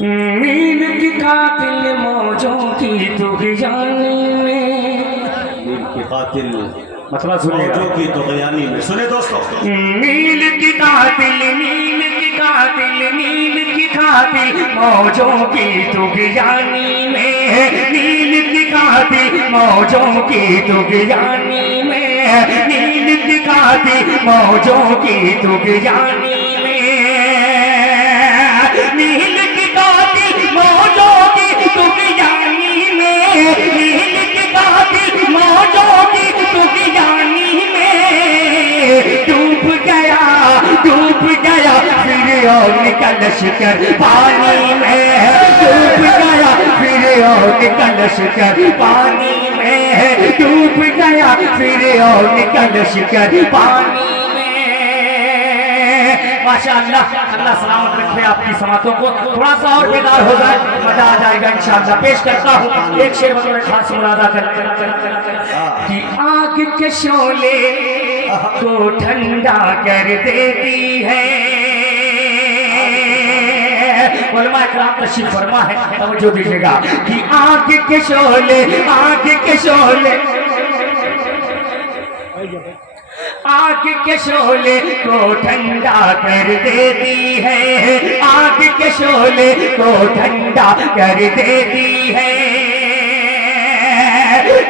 نیل کی قاتل موجوں کی طغیانی میں، نیل کی قاتل مسئلہ سنیے گا، موجوں کی طغیانی میں. سنیں دوستو، نیل کی قاتل، نیل کی قاتل، نیل کی قاتل موجوں کی طغیانی میں، نیل کی قاتل موجوں کی طغیانی میں، نیل کی قاتل موجوں کی طغیانی میں، نیل کی قاتل موجوں کی طغیانی میں، نیل کی قاتل موجوں کی طغیانی میں ڈوب گیا فرعون کا لشکر پانی میں، ڈوب گیا فرعون کا لشکر پانی میں، ڈوب گیا فرعون کا لشکر پانی میں. ماشاءاللہ، اللہ سلامت رکھے آپ کی سماعتوں کو. تھوڑا سا اور بیدار ہو جائے مزہ آ جائے گا انشاءاللہ. پیش کرتا ہوں ایک شعر بطور خاص ملاحظہ کر کہ آگ کے شعلے کو ٹھنڈا کر دیتی ہے. علماء کرام تشریف فرما ہے، توجہ دیجیے گا کہ آگ کے شعلے، آگ کے شعلے، آگ کے شعلے کو ٹھنڈا کر دیتی ہے، آگ کے شعلے کو ٹھنڈا کر دیتی ہے،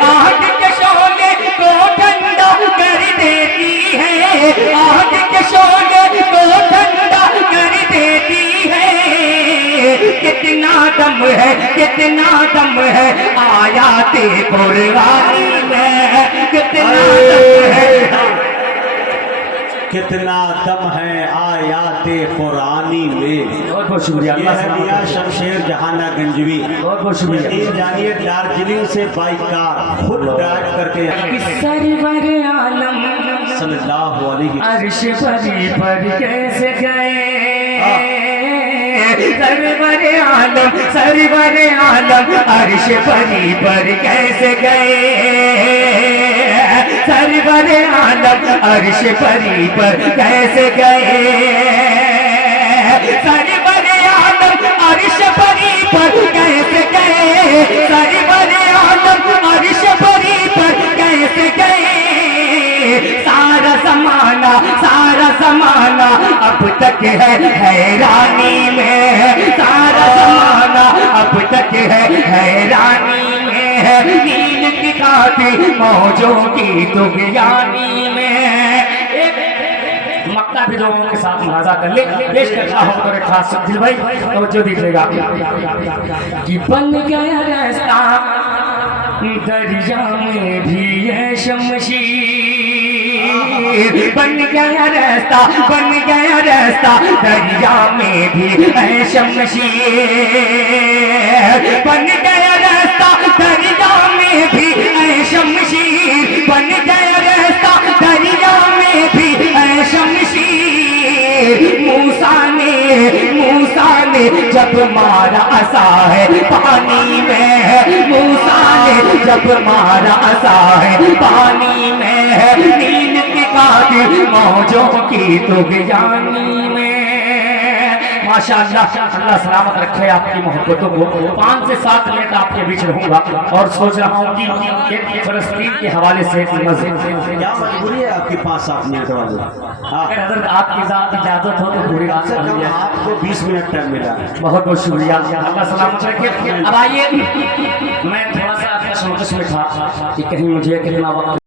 آگ کے شعلے کو ٹھنڈا کر دیتی ہے، آگ کے شعلے کو ٹھنڈا کر دیتی ہے. کتنا دم ہے، کتنا دم ہے آیات قرآنی میں، کتنا دم ہے، کتنا دم ہے آیات قرآنی میں. بہت بہت شکریہ. یہ اللہ ہے میاں شمشیر جہانہ گنجوی، بہت بہت شکریہ. یہ جانیے دارجلنگ سے بائی کار خود ڈرائیو کر کے سرور عالم صلی اللہ علیہ عرش پری پر کیسے گئے، سرور عالم، سرور عالم عرش پری پر کیسے گئے، سرور عالم عرش پری پر کیسے گئے، سرور عالم عرش پری پر کیسے گئے، سرور عالم عرش پری پر کیسے گئے. سارا زمانہ، سارا زمانہ اب تک ہے حیرانی میں، سارا زمانہ اب تک ہے حیرانی میں، نیل کی قاتل موجوں کی طغیانی میں. مکہ بھی لوگوں کے ساتھ ملاحظہ کر لے. پیش کرتا ہوں اور ایک خاص دل بھائی توجہ دیجیے گا کہ بن گیا راستہ دریا میں بھی ہے شمشیر، بن گیا راستہ، بن گیا راستہ دریا میں بھی ہے شمشیر، بن گیا راستہ دریا میں بھی ہے شمشیر، بن گیا راستہ دریا میں بھی ہے شمشیر. موسیٰ نے جب مارا عصا ہے پانی میں، موسیٰ نے جب مارا عصا ہے پانی میں، نیل کی قاتل موجوں کی طغیانی میں. ماشاءاللہ، اللہ سلامت رکھے آپ کی محبتوں کو. 5 سے 7 منٹ آپ کے بیچ رہوں گا اور سوچ رہا ہوں کہ ایک فلسطین کے حوالے سے کیا مجبوری ہے آپ کی 5-7 منٹ والے؟ اگر آپ کی ذات اجازت ہو تو پوری رات کر لیا. آپ کو 20 منٹ ٹائم ملا. بہت بہت شکریہ، اللہ سلامت رکھے. اب آئیے، میں تھوڑا سا آپ کا شوکس میں تھا کہ کہیں مجھے کتنا وقت